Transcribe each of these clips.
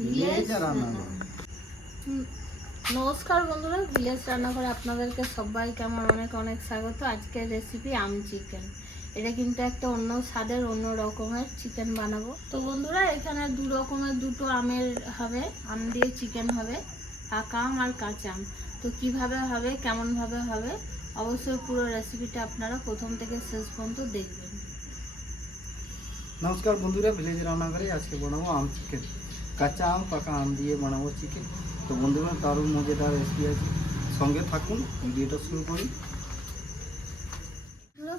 Village রান্নাঘর। নমস্কার বন্ধুরা, ভিলেজ রান্নাঘরে আপনাদেরকে সবাইকে আমার অনেক অনেক স্বাগত। আজকের রেসিপি আম চিকেন। এটা কিন্তু একটা অন্য স্বাদের অন্য রকমের চিকেন বানাবো। তো বন্ধুরা, এখানে দু রকমের দুটো আমের হবে, আম দিয়ে চিকেন হবে, পাকা আম আর কাঁচা আম। তো কিভাবে হবে, কেমনভাবে হবে, অবশ্যই পুরো রেসিপিটা আপনারা প্রথম থেকে শেষ পর্যন্ত দেখবেন। নমস্কার বন্ধুরা, ভিলেজ রান্নাঘরে আজকে বানাবো আম চিকেন। কাঁচা আম পাকা আম দিয়ে বানাবো চিকেন। তো বন্ধুরা, দারুণ মজাদার রেসিপি আছে, সঙ্গে থাকুন, ভিডিওটা শুরু করি।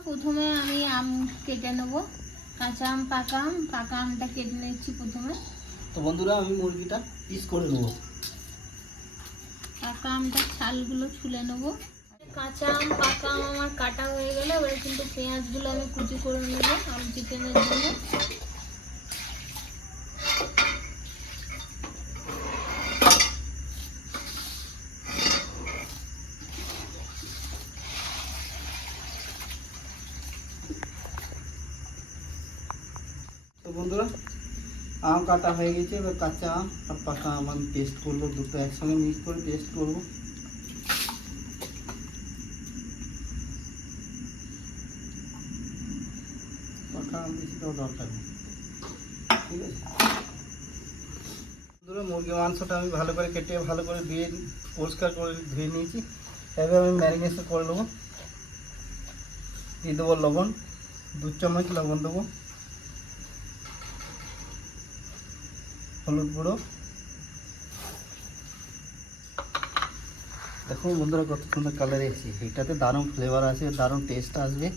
প্রথমে আমি আম কেটে নেবো, কাঁচা আম পাকা আমটা কেটে নিচ্ছি প্রথমে। তো বন্ধুরা, আমি মুরগিটা পিস করে নেবো। পাকা আমটা ছালগুলো ছুলে নেবো। কাঁচা আম পাকা আম আমার কাটা হয়ে গেলে এবারে কিন্তু পেঁয়াজগুলো আমি কুচি করে নেবো আম চিকেনের জন্য। তো বন্ধুরা, আম কাটা হয়ে গেছে। এবার কাঁচা আম আর পাকা আম আমি পেস্ট করবো, দুটো একসঙ্গে মিক্স করে পেস্ট করবো। পাকা আম বেশি দেওয়া দরকার নেই, ঠিক আছে। বন্ধুরা, মুরগির মাংসটা আমি ভালো করে কেটে ভালো করে ধুয়ে পরিষ্কার করে ধুয়ে নিয়েছি। এবার আমি ম্যারিনেশন করে নেবো। দিয়ে দেবো লবণ, 2 চামচ লবণ দেবো, হলুদ গুঁড়ো। দেখো বন্ধুরা, কত সুন্দর কালার এসেছে। এটাতে দারুণ ফ্লেভার আসবে, দারুণ টেস্ট আসবে।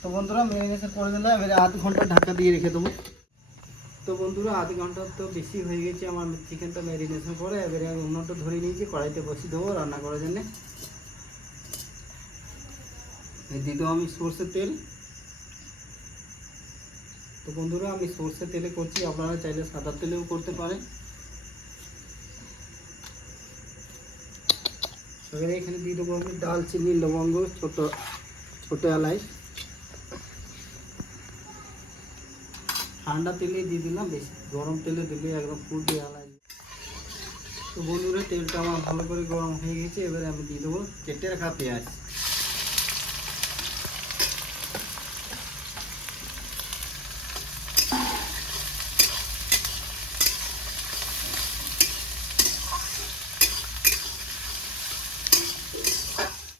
তো বন্ধুরা, ম্যারিনেশন করে দিলাম। এবারে আধ ঘন্টা ঢাকা দিয়ে রেখে দেবো। তো বন্ধুরা, আধ ঘন্টা তো বেশি হয়ে গেছে আমার চিকেনটা ম্যারিনেশন করে। এবারে আমি অন্যটা ধরে নিয়েছি, কড়াইতে বসিয়ে দেবো রান্না করার জন্যে। দিয়ে দেবো আমি সরষের তেল। তো বন্ধুরা, আমি সরষের তেলে করছি, আপনারা চাইলে সাদা তেলেও করতে পারেন। এবারে এখানে দিয়ে দেবো আমি দালচিনি, লবঙ্গ, ছোট এলাচ। ঠান্ডা তেলে দিয়ে দিলাম, বেশি গরম তেলে দিলে একদম ফুটবে এলাচ। তো বন্ধুরা, তেলটা আমার ভালো করে গরম হয়ে গেছে। এবারে আমি দিয়ে দেবো কেটে রাখা পেঁয়াজ।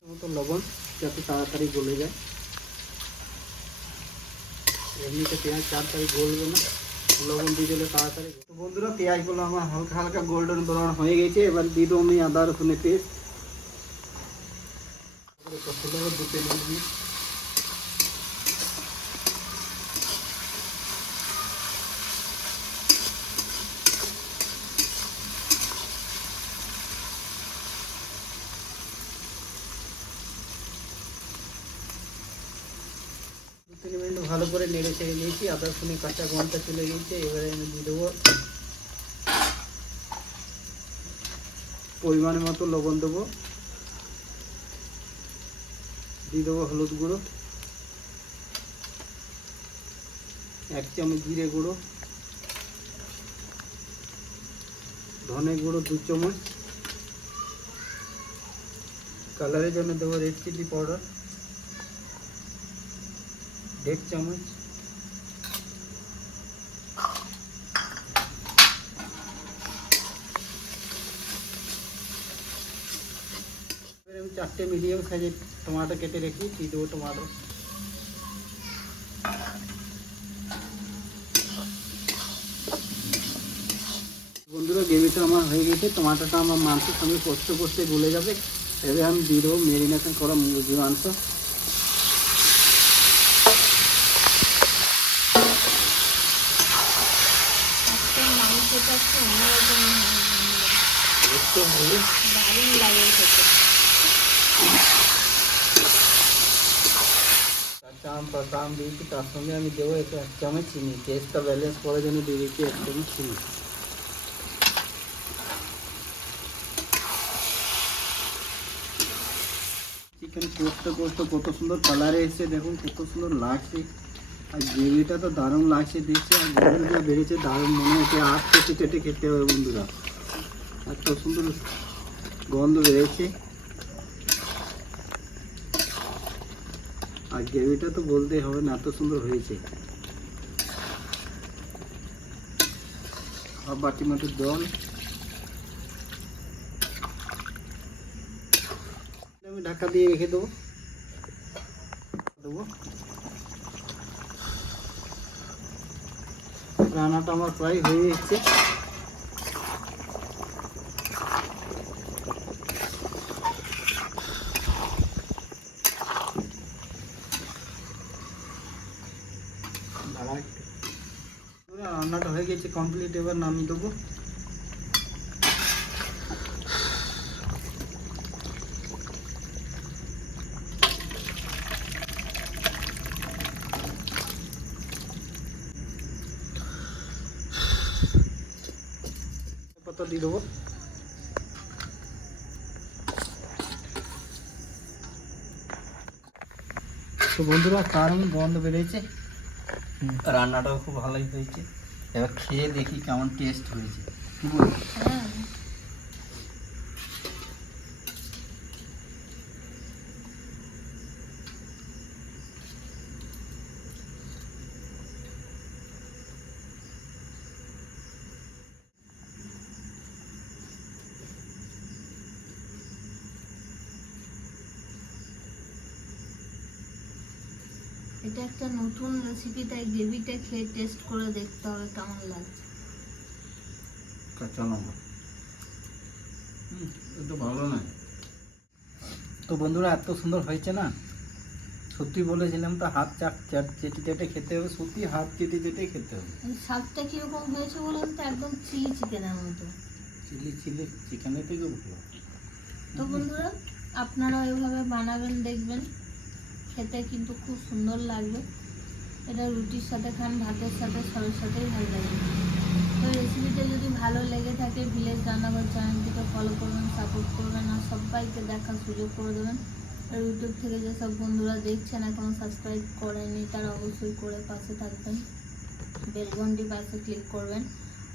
মতো লবণ, যাতে তাড়াতাড়ি গলে যায়। এমনিতে পেঁয়াজ তাড়াতাড়ি গলবে না, লবণ দিয়ে দিলে তাড়াতাড়ি। তো বন্ধুরা, পেঁয়াজগুলো আমার হালকা হালকা গোল্ডেন ব্রাউন হয়ে গেছে। এবার দিয়ে দেবো আমি আদা রসুনের পেস্ট। দুটো নিয়ে ভালো করে নেড়ে ছেড়ে নিয়েছি। আদা রসুনের কাঁচা গন্ধটা চলে গেছে। এবারে আমি দিয়ে দেবো পরিমাণের মতো লবণ দেবো, দিয়ে দেবো হলুদ গুঁড়ো, 1 চামচ জিরে গুঁড়ো, ধনে গুঁড়ো 2 চামচ, কালারের জন্য দেবো রেড চিলি পাউডার 1.5 চামচ, আমি 4টে মিডিয়াম সাইজের টমাটো কেটে রেখি, দিয়ে দেবো টমাটো। বন্ধুরা, গ্রেভিটা আমার হয়ে গেছে। টমাটোটা আমার মাংসের সঙ্গে কষতে কষতে গলে যাবে। এবার আমি দিয়ে দেবো ম্যারিনেশন করা মুরগির মাংস। দারুণ লাগে খেতে। কাঁচা আম পাকা আম দিয়েছি, তার সঙ্গে আমি দেবো 1 চামচ চিনি। টেস্টটা ব্যালেন্স করার জন্য দিয়ে দিচ্ছি 1 চামচ চিনি। চিকেন কষতে কষতে কত সুন্দর কালারে এসছে, দেখুন কত সুন্দর লাগছে। আর গ্রেভিটা তো দারুণ লাগছে দেখছি, আর গন্ধটা বেড়েছে দারুণ, মনে হচ্ছে আর চেটে চেটে খেতে হবে বন্ধুরা, এত সুন্দর গন্ধ বেড়েছে। আর গ্রেভিটা তো বলতেই হবে না, এত সুন্দর হয়েছে। আর বাটি মতো জল আমি ঢাকা দিয়ে রেখে দেবো। রান্নাটা আমার প্রায় হয়ে এসছে। রান্নাটা হয়ে গেছে কমপ্লিট, এবার নামিয়ে দেবো। পাতা দিয়ে দেবো। তো বন্ধুরা কারণ গন্ধ বেরিয়েছে, রান্নাটাও খুব ভালোই হয়েছে। এবার খেয়ে দেখি কেমন টেস্ট হয়েছে, কি বল? হ্যাঁ, এটা একটা নতুন রেসিপি, তাই গ্রেভিটা খেয়ে টেস্ট করে দেখতে হবে কেমন লাগছে। কাঁচা লঙ্কা এটা ভালো না। তো বন্ধুরা এত সুন্দর হয়েছে না, সত্যি বলেছিলাম তো হাত চেটে চেটে খেতে হবে, সত্যি হাত চেটে চেটে খেতে হবে। স্বাদটা কিরকম হয়েছে বলুন তো, একদম চিলি চিকেনের মতো। চিলি চিকেনের থেকে ভালো। তো বন্ধুরা আপনারা এভাবে বানাবেন, দেখবেন খেতে কিন্তু খুব সুন্দর লাগবে। এটা রুটির সাথে খান, ভাতের সাথে, সবের সাথেই ভালো লাগবে। তো রেসিপিটা যদি ভালো লেগে থাকে ভিলেজ রান্নাঘর চ্যানেলটিকে ফলো করবেন, সাপোর্ট করবেন, আর সবাইকে দেখার সুযোগ করে দেবেন। আর ইউটিউব থেকে যেসব বন্ধুরা দেখছেন এখনও সাবস্ক্রাইব করেনি তারা অবশ্যই করে পাশে থাকবেন, বেল ঘন্টি পাশে ক্লিক করবেন,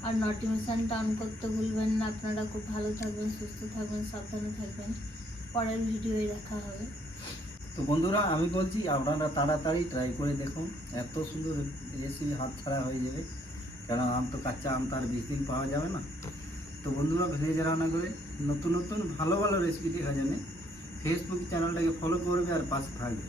আর নোটিফিকেশানটা অন করতে ভুলবেন না। আপনারা খুব ভালো থাকবেন, সুস্থ থাকবেন, সাবধানে থাকবেন। পরের ভিডিওয় দেখা হবে। তো বন্ধুরা আমি বলছি আপনারা তাড়াতাড়ি ট্রাই করে দেখুন, এত সুন্দর রেসিপি হাত ছাড়া হয়ে যাবে। কারণ আম তো কাঁচা আম তো আর বেশি দিন পাওয়া যাবে না। তো বন্ধুরা ভিলেজ রান্না করে নতুন নতুন ভালো ভালো রেসিপি দেখা যাবে, ফেসবুক চ্যানেলটাকে ফলো করবে আর পাশে থাকবে।